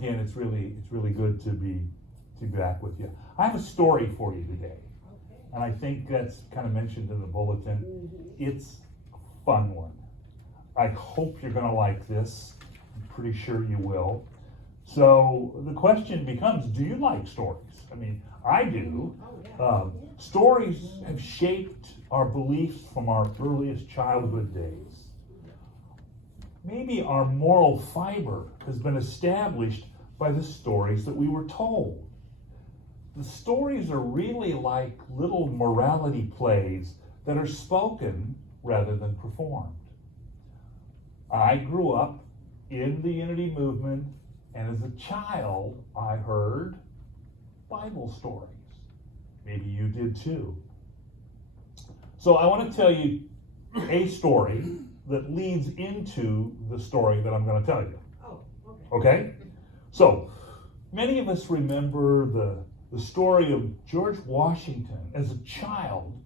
again, it's really good to be back with you. I have a story for you today, and I think that's kind of mentioned in the bulletin. It's a fun one. I hope you're going to like this. I'm pretty sure you will. So the question becomes, do you like stories? I mean, I do. Stories have shaped our beliefs from our earliest childhood days. Maybe our moral fiber has been established by the stories that we were told. The stories are really like little morality plays that are spoken rather than performed. I grew up in the Unity movement, and as a child, I heard Bible stories. Maybe you did too. So I want to tell you a story that leads into the story that I'm going to tell you. Oh, Okay? So, many of us remember the story of George Washington as a child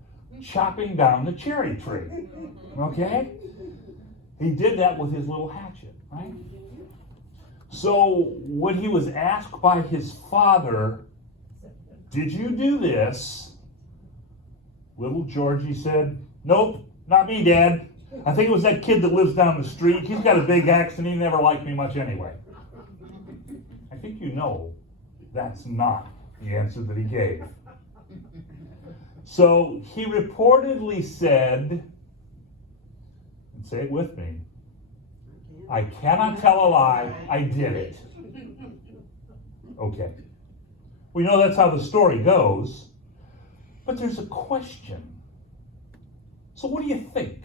chopping down the cherry tree. Okay? He did that with his little hatchet, right? So, when he was asked by his father, "Did you do this?" little Georgie said, "Nope, not me, Dad. I think it was that kid that lives down the street. He's got a big axe and he never liked me much anyway." I think you know that's not the answer that he gave. So he reportedly said, and say it with me, "I cannot tell a lie, I did it." Okay. We know that's how the story goes, but there's a question. So what do you think?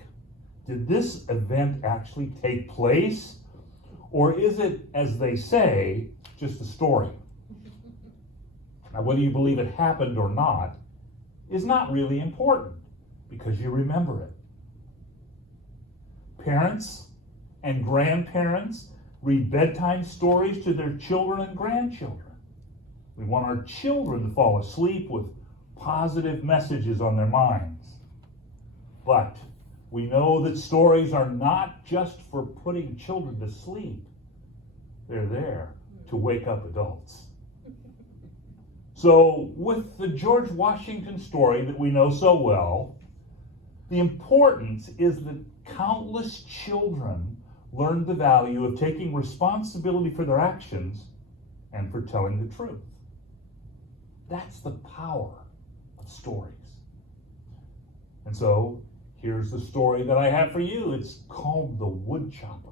Did this event actually take place? Or is it, as they say, just a story? Now, whether you believe it happened or not is not really important because you remember it. Parents and grandparents read bedtime stories to their children and grandchildren. We want our children to fall asleep with positive messages on their minds. But we know that stories are not just for putting children to sleep. They're there to wake up adults. So with the George Washington story that we know so well, the importance is that countless children learned the value of taking responsibility for their actions and for telling the truth. That's the power of stories. And so, here's the story that I have for you. It's called The Woodchopper.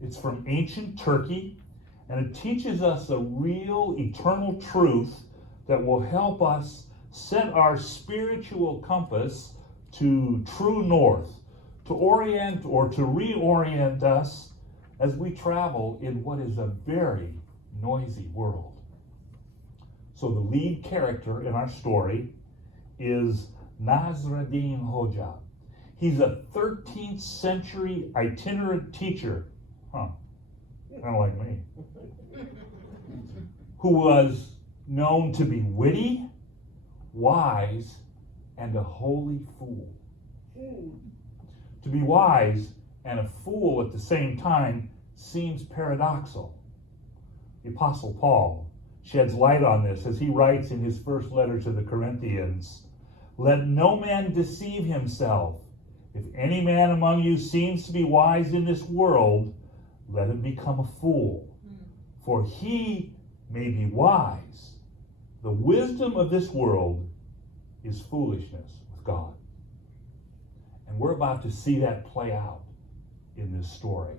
It's from ancient Turkey, and it teaches us a real eternal truth that will help us set our spiritual compass to true north, to orient or to reorient us as we travel in what is a very noisy world. So the lead character in our story is Nasreddin Hoja. He's a 13th century itinerant teacher, kind of like me, who was known to be witty, wise, and a holy fool. To be wise and a fool at the same time seems paradoxical. The Apostle Paul sheds light on this as he writes in his first letter to the Corinthians, "Let no man deceive himself. If any man among you seems to be wise in this world, let him become a fool. For he may be wise. The wisdom of this world is foolishness with God." And we're about to see that play out in this story.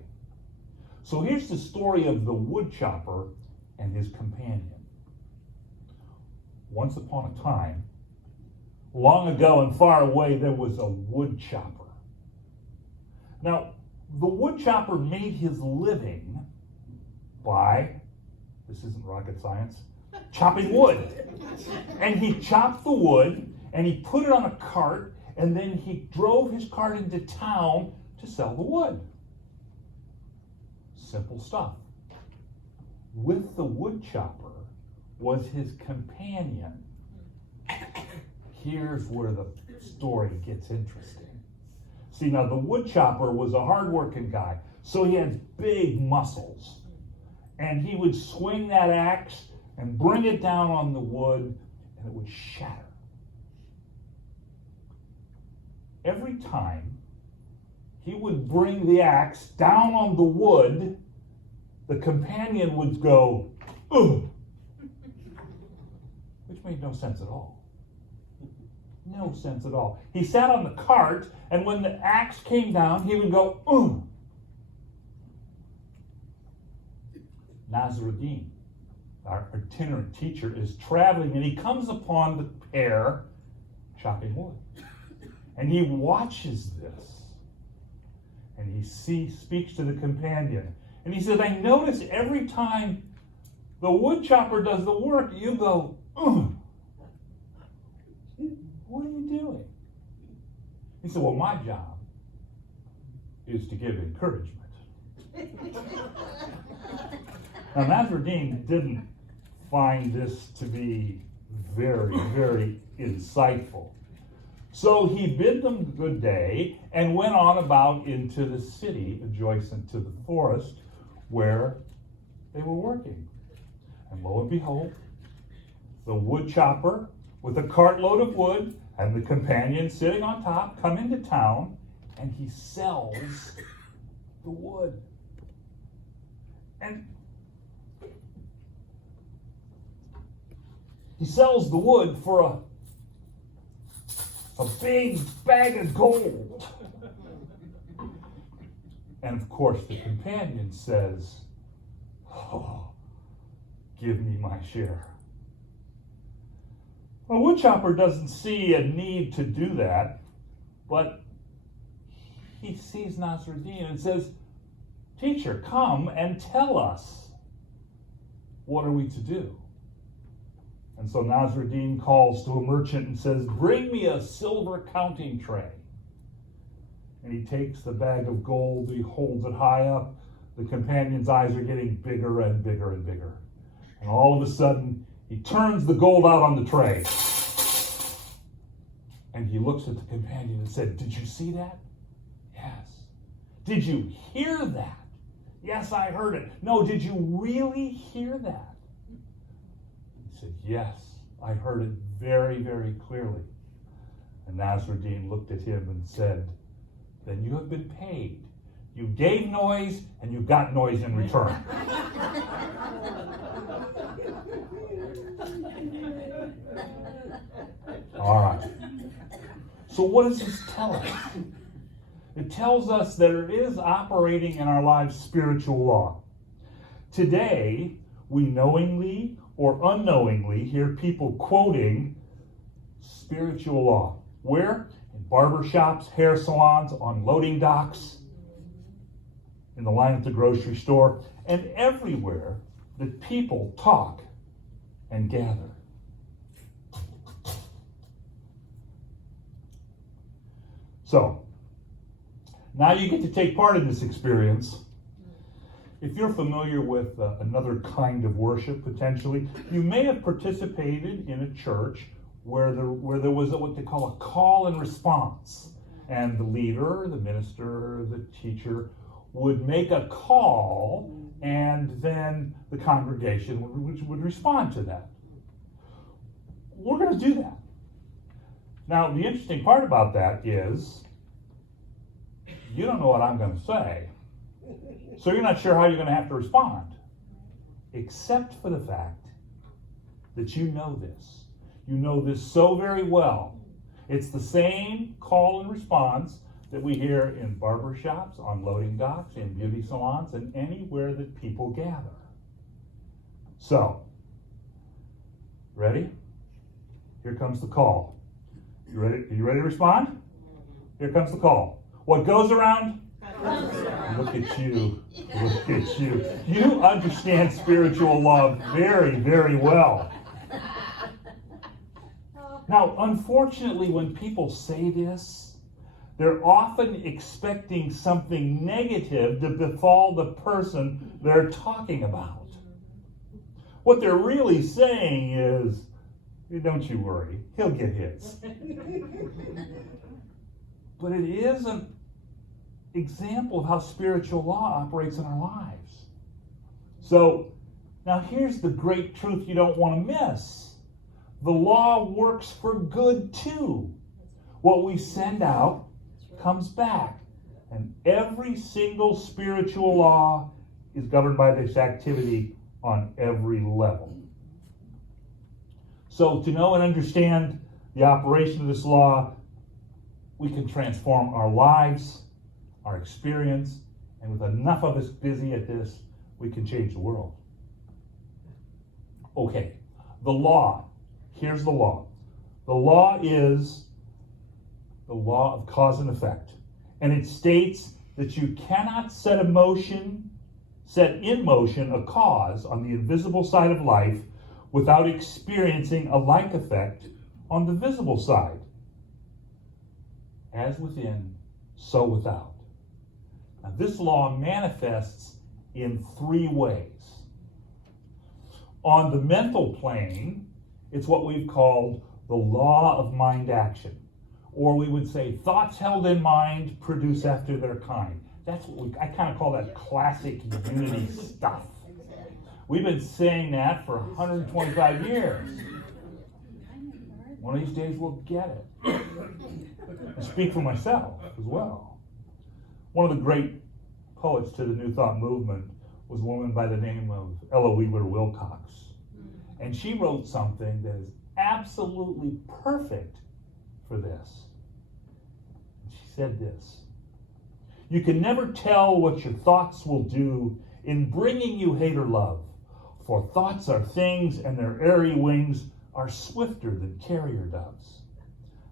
So here's the story of the woodchopper and his companion. Once upon a time, long ago and far away, there was a woodchopper. Now, the woodchopper made his living by, this isn't rocket science, chopping wood. And he chopped the wood, and he put it on a cart, and then he drove his cart into town to sell the wood. Simple stuff. With the woodchopper was his companion. Here's where the story gets interesting. See, now the woodchopper was a hard-working guy, so he had big muscles. and he would swing that axe and bring it down on the wood, and it would shatter. Every time he would bring the axe down on the wood, the companion would go, ugh, which made no sense at all. No sense at all. He sat on the cart, and when the axe came down, he would go, ugh. Nasruddin, our itinerant teacher, is traveling, and he comes upon the pair chopping wood. And he watches this, and he speaks to the companion. And he says, I notice every time the woodchopper does the work, you go, ugh. What are you doing? He said, well, my job is to give encouragement. Now, Nasruddin didn't find this to be very, very insightful. So he bid them good day and went on about into the city adjacent to the forest where they were working. And lo and behold, the woodchopper with a cartload of wood and the companion sitting on top come into town, and he sells the wood. And he sells the wood for a big bag of gold. And of course the companion says, oh, give me my share. Well, woodchopper doesn't see a need to do that, but he sees Nasruddin and says, teacher, come and tell us, what are we to do? And so Nasruddin calls to a merchant and says, bring me a silver counting tray. And he takes the bag of gold, he holds it high up. The companion's eyes are getting bigger and bigger and bigger. And all of a sudden, he turns the gold out on the tray. And he looks at the companion and said, did you see that? Yes. Did you hear that? Yes, I heard it. No, did you really hear that? He said, yes, I heard it very, very clearly. And Nasruddin looked at him and said, then you have been paid. You gave noise, and you got noise in return. All right. So what does this tell us? It tells us that there is operating in our lives spiritual law. Today, we knowingly or unknowingly hear people quoting spiritual law. Where? In barber shops, hair salons, on loading docks, in the line at the grocery store, and everywhere that people talk and gather. So, now you get to take part in this experience. If you're familiar with another kind of worship, potentially, you may have participated in a church where there was what they call a call and response. And the leader, the minister, the teacher would make a call, and then the congregation would respond to that. We're going to do that. Now, the interesting part about that is you don't know what I'm going to say, so you're not sure how you're going to have to respond, except for the fact that you know this. You know this so very well. It's the same call and response that we hear in barber shops, on loading docks, in beauty salons, and anywhere that people gather. So, ready? Here comes the call. You ready? Are you ready to respond? Here comes the call. What goes around? Look at you. Look at you. You understand spiritual law very, very well. Now, unfortunately, when people say this, they're often expecting something negative to befall the person they're talking about. What they're really saying is, don't you worry, he'll get his. But it is an example of how spiritual law operates in our lives. So, now here's the great truth you don't want to miss. The law works for good too. What we send out comes back. And every single spiritual law is governed by this activity on every level. So to know and understand the operation of this law, we can transform our lives, our experience, and with enough of us busy at this, we can change the world. Okay, the law. Here's the law. The law is the law of cause and effect. And it states that you cannot set in motion a cause on the invisible side of life without experiencing a like effect on the visible side. As within, so without. Now, this law manifests in three ways. On the mental plane, it's what we've called the law of mind action. Or we would say, thoughts held in mind produce after their kind. That's what I kind of call that classic unity stuff. We've been saying that for 125 years. One of these days we'll get it. I speak for myself as well. One of the great poets to the New Thought movement was a woman by the name of Ella Wheeler Wilcox. And she wrote something that is absolutely perfect for this. She said this: "You can never tell what your thoughts will do in bringing you hate or love, for thoughts are things and their airy wings are swifter than carrier doves.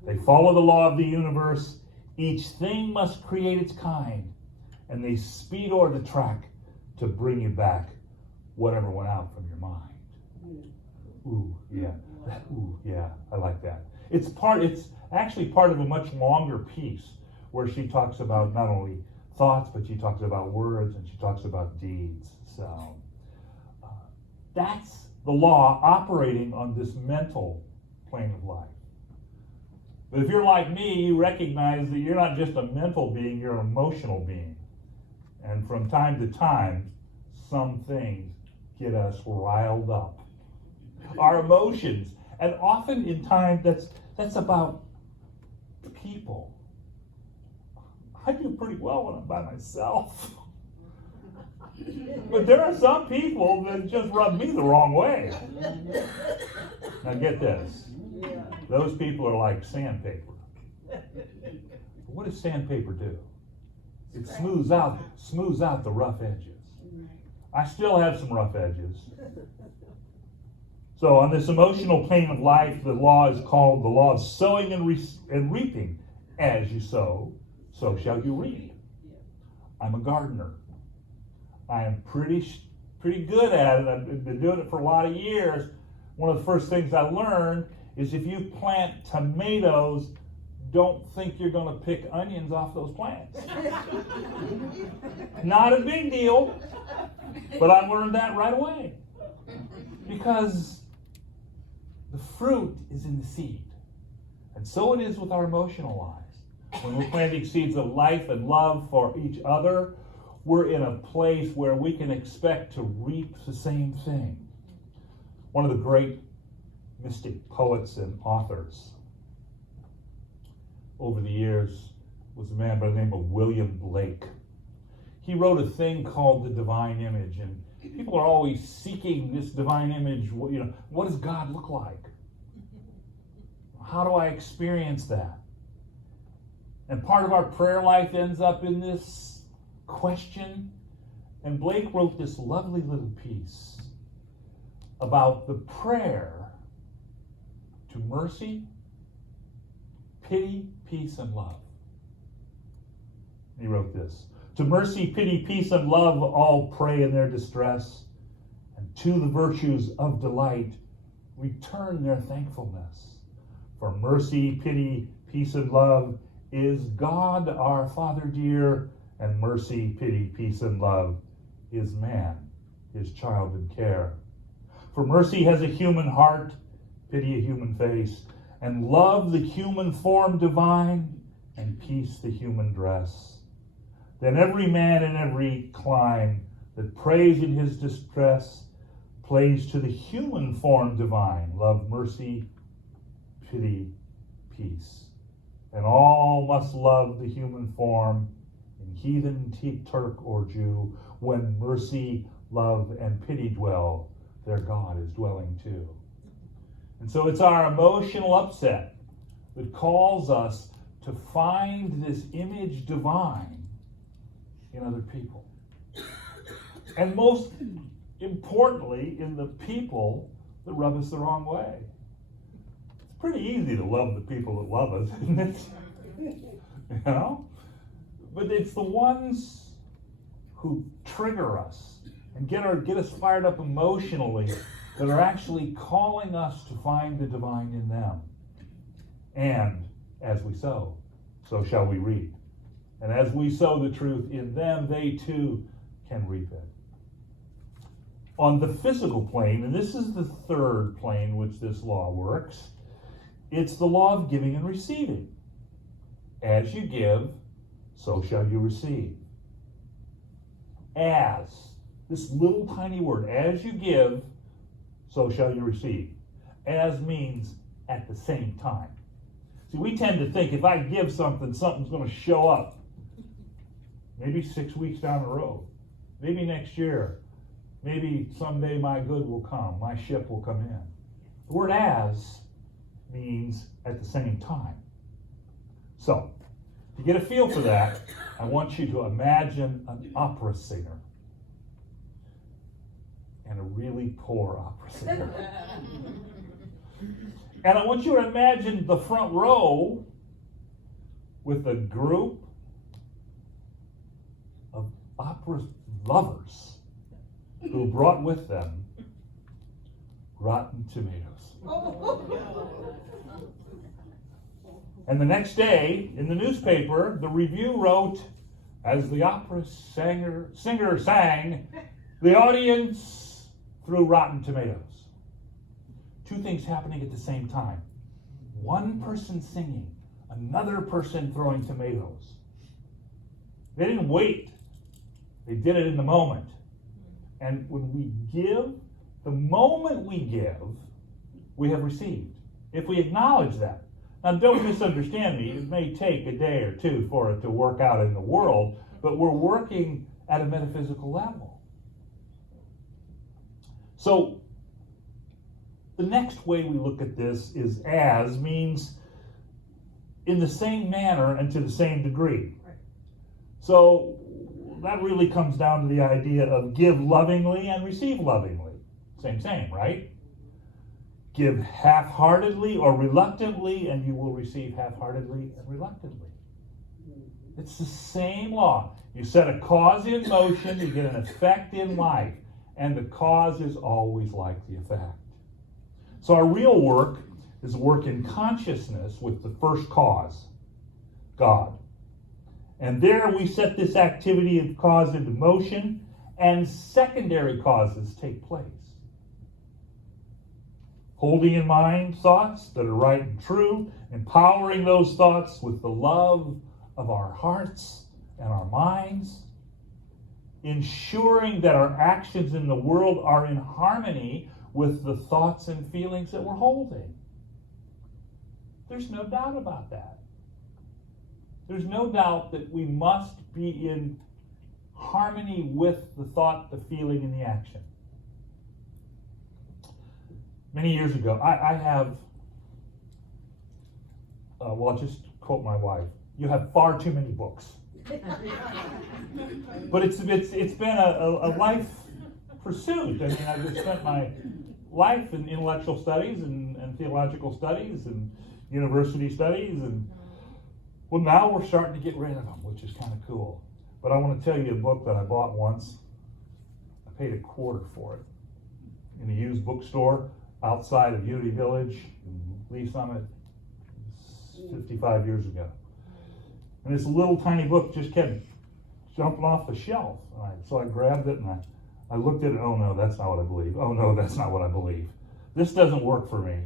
They follow the law of the universe, each thing must create its kind, and they speed o'er the track to bring you back whatever went out from your mind." Ooh, yeah. Ooh, yeah, I like that. It's actually part of a much longer piece where she talks about not only thoughts, but she talks about words and she talks about deeds. So that's the law operating on this mental plane of life. But if you're like me, you recognize that you're not just a mental being, you're an emotional being. And from time to time, some things get us riled up. Our emotions. And often in time, that's about people. I do pretty well when I'm by myself. But there are some people that just rub me the wrong way. Now get this. Those people are like sandpaper. What does sandpaper do? It smooths out the rough edges. I still have some rough edges. So on this emotional plane of life, the law is called the law of sowing and reaping. As you sow, so shall you reap. I'm a gardener. I am pretty good at it. I've been doing it for a lot of years. One of the first things I learned is if you plant tomatoes, don't think you're going to pick onions off those plants. Not a big deal, but I learned that right away. Because the fruit is in the seed. And so it is with our emotional lives. When we're planting seeds of life and love for each other, we're in a place where we can expect to reap the same thing. One of the great mystic poets and authors over the years was a man by the name of William Blake. He wrote a thing called the divine image, and people are always seeking this divine image. What does God look like? How do I experience that? And part of our prayer life ends up in this question. And Blake wrote this lovely little piece about the prayer to mercy, pity, peace, and love. He wrote this: "To mercy, pity, peace, and love all pray in their distress, and to the virtues of delight return their thankfulness. For mercy, pity, peace, and love is God our Father dear, and mercy, pity, peace, and love is man, his child in care. For mercy has a human heart, pity a human face, and love the human form divine, and peace the human dress. Then every man in every clime that prays in his distress, plays to the human form divine, love, mercy, pity, peace. And all must love the human form, in heathen, Turk, or Jew. When mercy, love, and pity dwell, their God is dwelling too. And so it's our emotional upset that calls us to find this image divine in other people. And most importantly, in the people that rub us the wrong way. It's pretty easy to love the people that love us, isn't it? You know? But it's the ones who trigger us and get us fired up emotionally that are actually calling us to find the divine in them. And as we sow, so shall we reap. And as we sow the truth in them, they too can reap it. On the physical plane, and this is the third plane which this law works, it's the law of giving and receiving. As you give, so shall you receive. As, this little tiny word, as you give, so shall you receive. As means at the same time. See, we tend to think if I give something, something's going to show up. Maybe 6 weeks down the road. Maybe next year. Maybe someday my good will come. My ship will come in. The word as means at the same time. So, to get a feel for that, I want you to imagine an opera singer. And a really poor opera singer. And I want you to imagine the front row with a group of opera lovers who brought with them rotten tomatoes. And the next day, in the newspaper, the review wrote, as the opera singer sang, the audience threw rotten tomatoes. Two things happening at the same time. One person singing, another person throwing tomatoes. They didn't wait. They did it in the moment. And when we give, the moment we give, we have received. If we acknowledge that. Now, don't misunderstand me. It may take a day or two for it to work out in the world, but we're working at a metaphysical level. So, the next way we look at this is as means in the same manner and to the same degree. So, that really comes down to the idea of give lovingly and receive lovingly. Same, right? Give half-heartedly or reluctantly, and you will receive half-heartedly and reluctantly. It's the same law. You set a cause in motion, you get an effect in life, and the cause is always like the effect. So our real work is work in consciousness with the first cause, God. And there we set this activity of cause into motion, and secondary causes take place. Holding in mind thoughts that are right and true, empowering those thoughts with the love of our hearts and our minds, ensuring that our actions in the world are in harmony with the thoughts and feelings that we're holding. There's no doubt about that. There's no doubt that we must be in harmony with the thought, the feeling, and the action. Many years ago, I have, I'll just quote my wife, you have far too many books. But it's been a life pursuit. I mean, I've just spent my life in intellectual studies and theological studies and university studies, and well, now we're starting to get rid of them, which is kind of cool. But I want to tell you a book that I bought once. I paid $0.25 for it in a used bookstore outside of Unity Village in Lee Summit 55 years ago. And this little tiny book just kept jumping off the shelf. So I grabbed it and I looked at it. Oh no, that's not what I believe. Oh no, that's not what I believe. This doesn't work for me.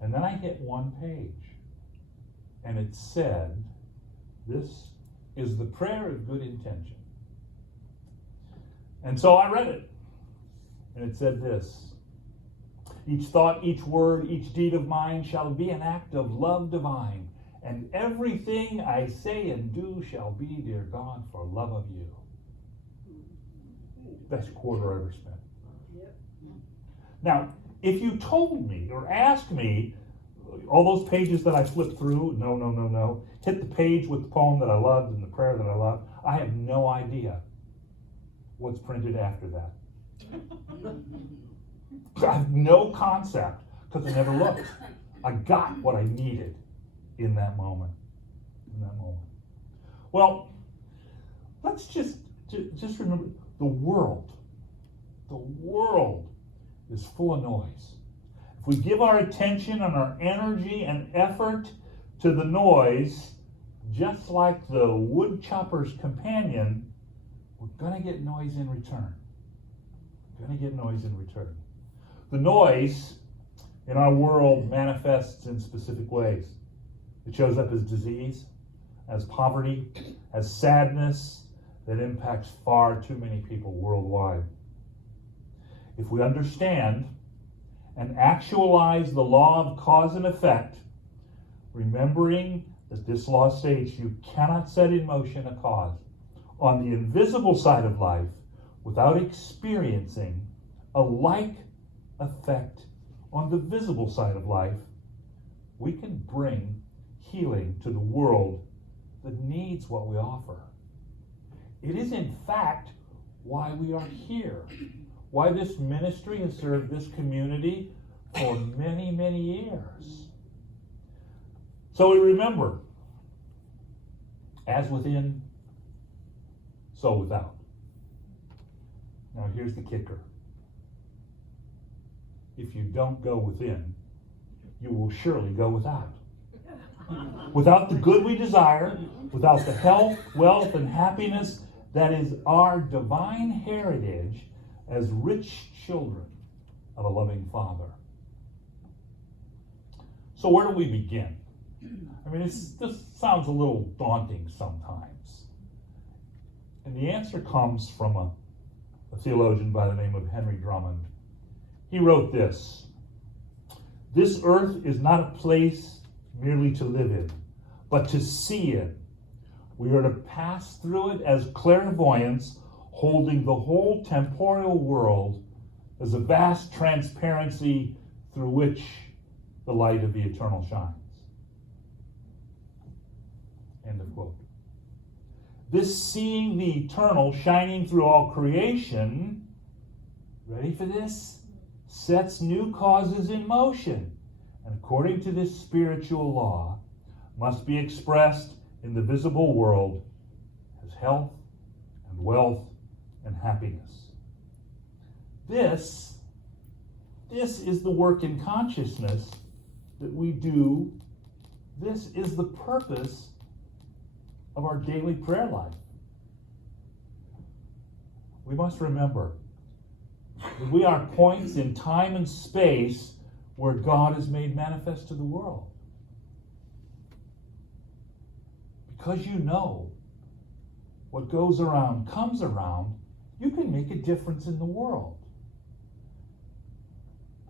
And then I hit one page. And it said, this is the prayer of good intention. And so I read it. And it said this: each thought, each word, each deed of mine shall be an act of love divine, and everything I say and do shall be, dear God, for love of you. Best quarter I ever spent. Now, if you told me or asked me, all those pages that I flipped through, no, hit the page with the poem that I loved and the prayer that I loved, I have no idea what's printed after that. I have no concept because I never looked. I got what I needed in that moment. Well, let's just remember the world is full of noise. If we give our attention and our energy and effort to the noise, just like the woodchopper's companion, we're going to get noise in return. The noise in our world manifests in specific ways. It shows up as disease, as poverty, as sadness that impacts far too many people worldwide. If we understand and actualize the law of cause and effect, remembering that this law states you cannot set in motion a cause on the invisible side of life without experiencing a like effect on the visible side of life, we can bring healing to the world that needs what we offer. It is in fact why we are here, why this ministry has served this community for many, many years. So we remember, as within, so without. Now here's the kicker. If you don't go within, you will surely go without. Without the good we desire, without the health, wealth, and happiness that is our divine heritage as rich children of a loving Father. So where do we begin? I mean, this sounds a little daunting sometimes. And the answer comes from a theologian by the name of Henry Drummond. He wrote this: "This earth is not a place merely to live in, but to see in. We are to pass through it as clairvoyants, holding the whole temporal world as a vast transparency through which the light of the eternal shines." End of quote. This seeing the eternal shining through all creation, ready for this, sets new causes in motion, and according to this spiritual law, must be expressed in the visible world as health and wealth and happiness. This is the work in consciousness that we do. This is the purpose of our daily prayer life. We must remember that we are points in time and space where God is made manifest to the world. Because you know what goes around comes around, you can make a difference in the world.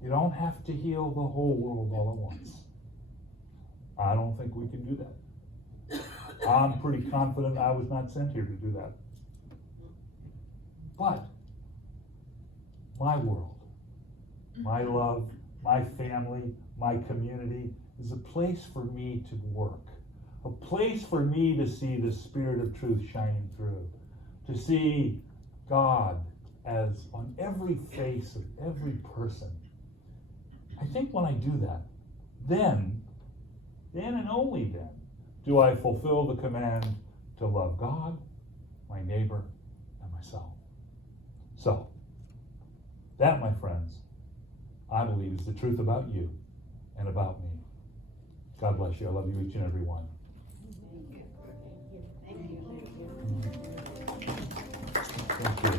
You don't have to heal the whole world all at once. I don't think we can do that. I'm pretty confident I was not sent here to do that. But my world, my love, my family, my community is a place for me to work, a place for me to see the Spirit of truth shining through, to see God as on every face of every person. I think when I do that, then and only then, do I fulfill the command to love God, my neighbor, and myself. So, that, my friends, I believe is the truth about you and about me. God bless you. I love you, each and every one. Thank you. Thank you.